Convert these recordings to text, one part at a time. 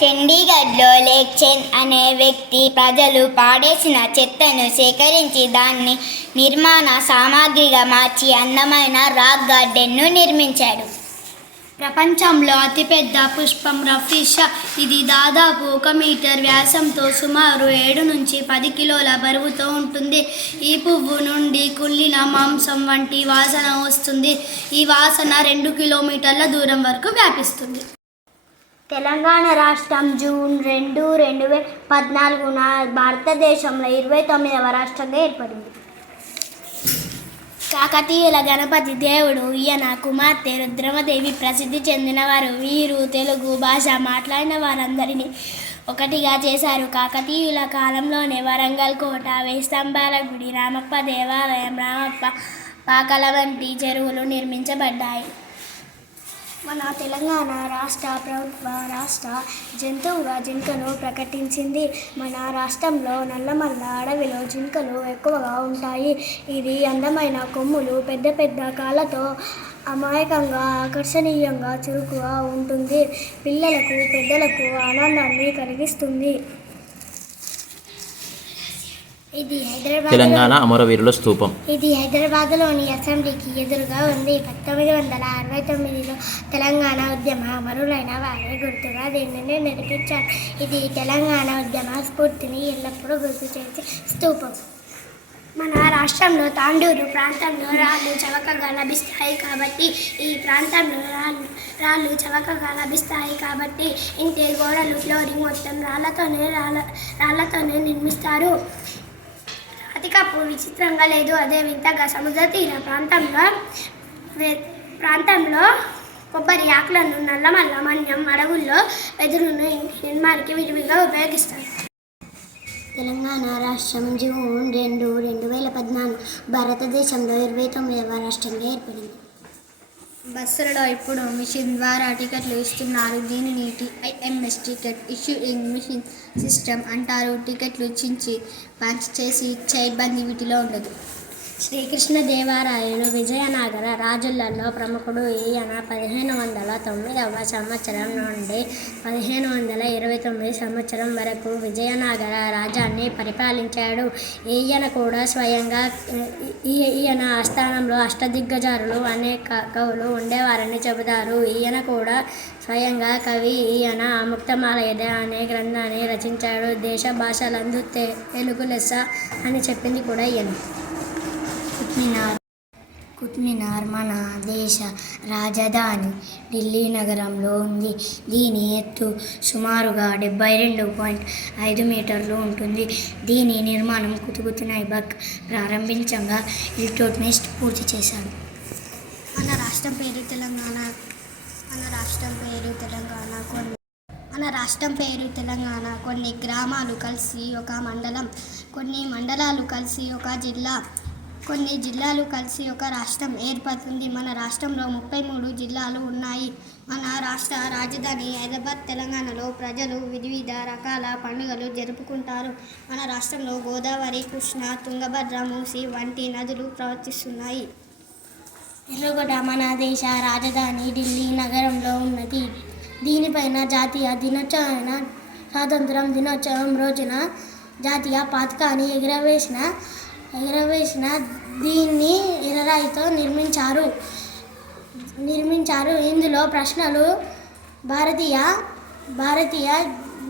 చండీగఢ్లో లేక్చంద్ అనే వ్యక్తి ప్రజలు పాడేసిన చెత్తను సేకరించి దాన్ని నిర్మాణ సామాగ్రిగా మార్చి అందమైన రాక్ గార్డెన్ను నిర్మించాడు. ప్రపంచంలో అతిపెద్ద పుష్పం రఫీషా. ఇది దాదాపు 1 మీటర్ వ్యాసంతో సుమారు 7 నుంచి 10 కిలోల బరువుతో ఉంటుంది. ఈ పువ్వు నుండి కుళ్ళిన మాంసం వంటి వాసన వస్తుంది. ఈ వాసన 2 కిలోమీటర్ల దూరం వరకు వ్యాపిస్తుంది. తెలంగాణ రాష్ట్రం జూన్ 2, 2014న భారతదేశంలో 29వ రాష్ట్రంగా ఏర్పడింది. కాకతీయుల గణపతి దేవుడు ఈయన కుమార్తె రుద్రమదేవి ప్రసిద్ధి చెందినవారు. వీరు తెలుగు భాష మాట్లాడిన వారందరినీ ఒకటిగా చేశారు. కాకతీయుల కాలంలోనే వరంగల్ కోట, వేయి స్తంభాల గుడి, రామప్ప దేవాలయం, రామప్ప పాకల వంటి చెరువులు నిర్మించబడ్డాయి. మన తెలంగాణ రాష్ట్ర ప్రభుత్వ రాష్ట్ర జంతువుగా జింకను ప్రకటించింది. మన రాష్ట్రంలో నల్లమల్ల అడవిలో జింకలు ఎక్కువగా ఉంటాయి. ఇది అందమైన కొమ్ములు, పెద్ద పెద్ద కాళ్ళతో అమాయకంగా, ఆకర్షణీయంగా, చురుకుగా ఉంటుంది. పిల్లలకు, పెద్దలకు ఆనందాన్ని కలిగిస్తుంది. తెలంగాణ అమరవీరుల స్తూపం. ఇది హైదరాబాద్లోని అసెంబ్లీకి ఎదురుగా ఉంది. 1969లో తెలంగాణ ఉద్యమ అమరులైన వారి గుర్తుగా దీనిని నిర్మించారు. ఇది తెలంగాణ ఉద్యమ స్ఫూర్తిని ఎల్లప్పుడూ గుర్తు చేసే స్తూపం. మన రాష్ట్రంలో తాండూరు ప్రాంతంలో రాళ్ళు చవకగా లభిస్తాయి కాబట్టి ఇంటి గోడలు, ఫ్లోరింగ్ మొత్తం రాళ్లతోనే నిర్మిస్తారు. రాతికప్పు విచిత్రంగా లేదు. అదే వింతగా సముద్ర తీర ప్రాంతంలో కొబ్బరి ఆకులను, నల్లమల్ల, మన్యం అడవుల్లో వెదురును ఇంటి నిర్మాణానికి విరివిగా ఉపయోగిస్తారు. తెలంగాణ రాష్ట్రం జూన్ 2, 2014 భారతదేశంలో 29వ రాష్ట్రంగా ఏర్పడింది. బస్సులలో ఇప్పుడు మిషన్ ద్వారా టికెట్లు ఇస్తున్నారు. దీనిని TIMS ticket issuing machine system అంటారు. టికెట్లు చించి పంచ్ చేసి ఇచ్చే ఇబ్బంది వీటిలో ఉండదు. శ్రీకృష్ణదేవరాయలు విజయనగర రాజులలో ప్రముఖుడు. ఈయన 1509వ సంవత్సరం నుండి 1529 సంవత్సరం వరకు విజయనగర రాజ్యాన్ని పరిపాలించాడు. ఈయన కూడా స్వయంగా ఈయన ఆస్థానంలో అష్టదిగ్గజారులు అనేక కవులు ఉండేవారని చెబుతారు. ఈయన కూడా స్వయంగా కవి. ఈయన ముక్తమాలయద అనే గ్రంథాన్ని రచించాడు. దేశ భాషలందు తెలుగు లెస్స అని చెప్పింది కూడా ఈయన. కుతుబ్మినార్ మన దేశ రాజధాని ఢిల్లీ నగరంలో ఉంది. దీని ఎత్తు సుమారుగా 72.5 మీటర్లు ఉంటుంది. దీని నిర్మాణం కుతుబ్ ఐబక్ ప్రారంభించగా ఇల్టుట్మిష్ పూర్తి చేశాడు. మన రాష్ట్రం పేరు తెలంగాణ. కొన్ని గ్రామాలు కలిసి ఒక మండలం, కొన్ని మండలాలు కలిసి ఒక జిల్లా, కొన్ని జిల్లాలు కలిసి ఒక రాష్ట్రం ఏర్పడుతుంది. మన రాష్ట్రంలో 33 జిల్లాలు ఉన్నాయి. మన రాష్ట్ర రాజధాని హైదరాబాద్. తెలంగాణలో ప్రజలు వివిధ రకాల పండుగలు జరుపుకుంటారు. మన రాష్ట్రంలో గోదావరి, కృష్ణ, తుంగభద్ర, మూసి వంటి నదులు ప్రవర్తిస్తున్నాయి. ఎర్రగొండ మన దేశ రాజధాని ఢిల్లీ నగరంలో ఉన్నది. దీనిపైన జాతీయ దినోత్సవమైన స్వాతంత్రం దినోత్సవం రోజున జాతీయ పతాకాన్ని ఎగరవేసిన దీన్ని ఎర్రరాయితో నిర్మించారు. ఇందులో ప్రశ్నలు భారతీయ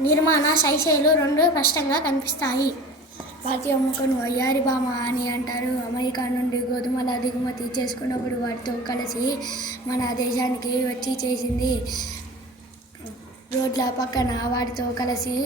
నిర్మాణ శైలులు 2 స్పష్టంగా కనిపిస్తాయి. భారతీయ మొక్కను వయ్యారి భామ అని అంటారు. అమెరికా నుండి గోధుమల దిగుమతి చేసుకున్నప్పుడు వాటితో కలిసి మన దేశానికి వచ్చి చేసింది. రోడ్ల పక్కన వాటితో కలిసి